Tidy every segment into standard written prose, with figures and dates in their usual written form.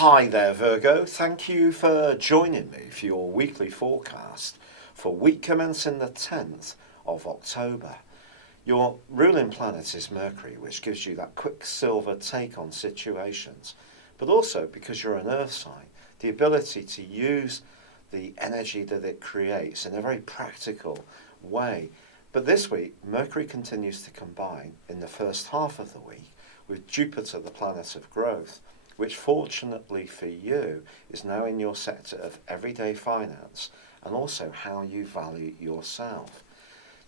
Hi there, Virgo. Thank you for joining me for your weekly forecast for week commencing the 10th of October. Your ruling planet is Mercury, which gives you that quicksilver take on situations, but also, because you're an earth sign, the ability to use the energy that it creates in a very practical way. But this week, Mercury continues to combine in the first half of the week with Jupiter, the planet of growth, which fortunately for you is now in your sector of everyday finance and also how you value yourself.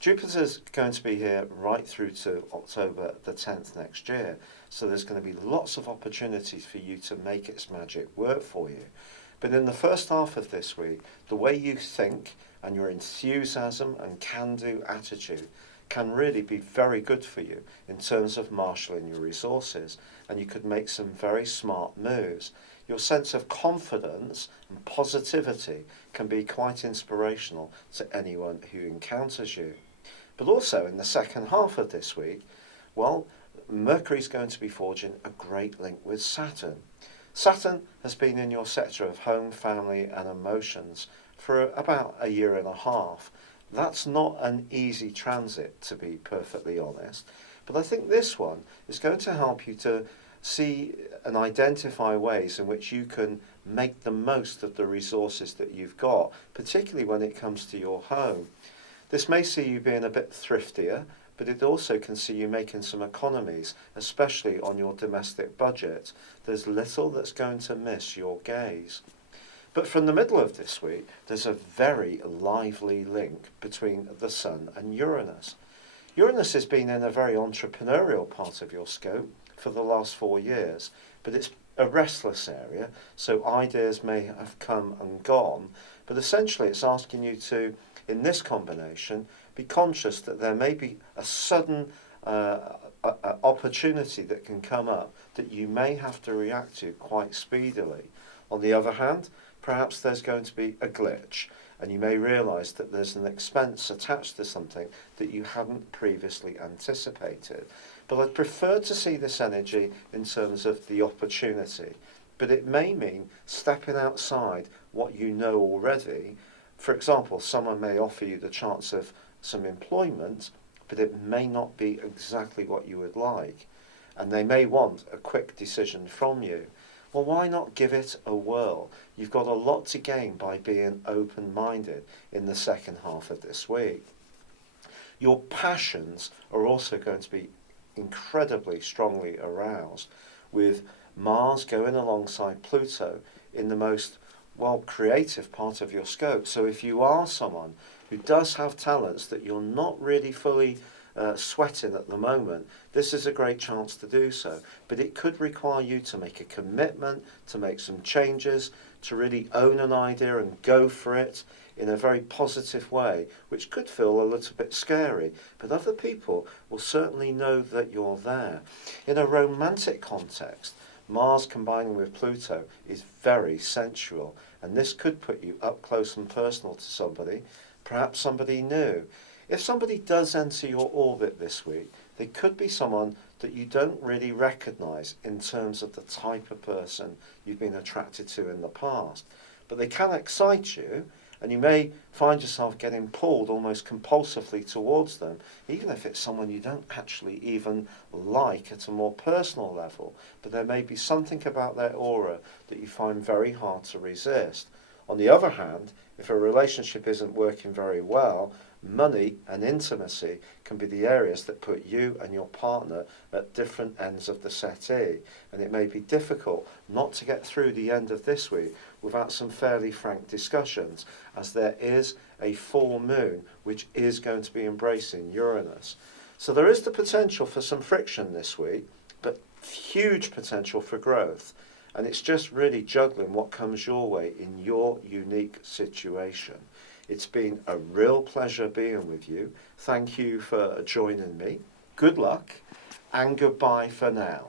Jupiter's going to be here right through to October the 10th next year, so there's going to be lots of opportunities for you to make its magic work for you. But in the first half of this week, the way you think and your enthusiasm and can-do attitude can really be very good for you in terms of marshalling your resources, and you could make some very smart moves. Your sense of confidence and positivity can be quite inspirational to anyone who encounters you. But also in the second half of this week, well, Mercury's going to be forging a great link with Saturn. Saturn has been in your sector of home, family and emotions for about a year and a half. That's not an easy transit, to be perfectly honest, but I think this one is going to help you to see and identify ways in which you can make the most of the resources that you've got, particularly when it comes to your home. This may see you being a bit thriftier, but it also can see you making some economies, especially on your domestic budget. There's little that's going to miss your gaze. But from the middle of this week, there's a very lively link between the Sun and Uranus. Uranus has been in a very entrepreneurial part of your scope for the last 4 years, but it's a restless area, so ideas may have come and gone, but essentially it's asking you to, in this combination, be conscious that there may be a sudden opportunity that can come up that you may have to react to quite speedily. On the other hand, perhaps there's going to be a glitch, and you may realise that there's an expense attached to something that you hadn't previously anticipated. But I'd prefer to see this energy in terms of the opportunity. But it may mean stepping outside what you know already. For example, someone may offer you the chance of some employment, but it may not be exactly what you would like. And they may want a quick decision from you. Well, why not give it a whirl? You've got a lot to gain by being open-minded in the second half of this week. Your passions are also going to be incredibly strongly aroused, with Mars going alongside Pluto in the most, well, creative part of your scope. So if you are someone who does have talents that you're not really fully sweating at the moment, this is a great chance to do so. But it could require you to make a commitment, to make some changes, to really own an idea and go for it in a very positive way, which could feel a little bit scary, but other people will certainly know that you're there. In a romantic context, Mars combining with Pluto is very sensual, and this could put you up close and personal to somebody, perhaps somebody new. If somebody does enter your orbit this week, they could be someone that you don't really recognise in terms of the type of person you've been attracted to in the past. But they can excite you, and you may find yourself getting pulled almost compulsively towards them, even if it's someone you don't actually even like at a more personal level. But there may be something about their aura that you find very hard to resist. On the other hand, if a relationship isn't working very well, money and intimacy can be the areas that put you and your partner at different ends of the settee, and it may be difficult not to get through the end of this week without some fairly frank discussions, as there is a full moon which is going to be embracing Uranus. So there is the potential for some friction this week, but huge potential for growth, and it's just really juggling what comes your way in your unique situation. It's been a real pleasure being with you. Thank you for joining me. Good luck and goodbye for now.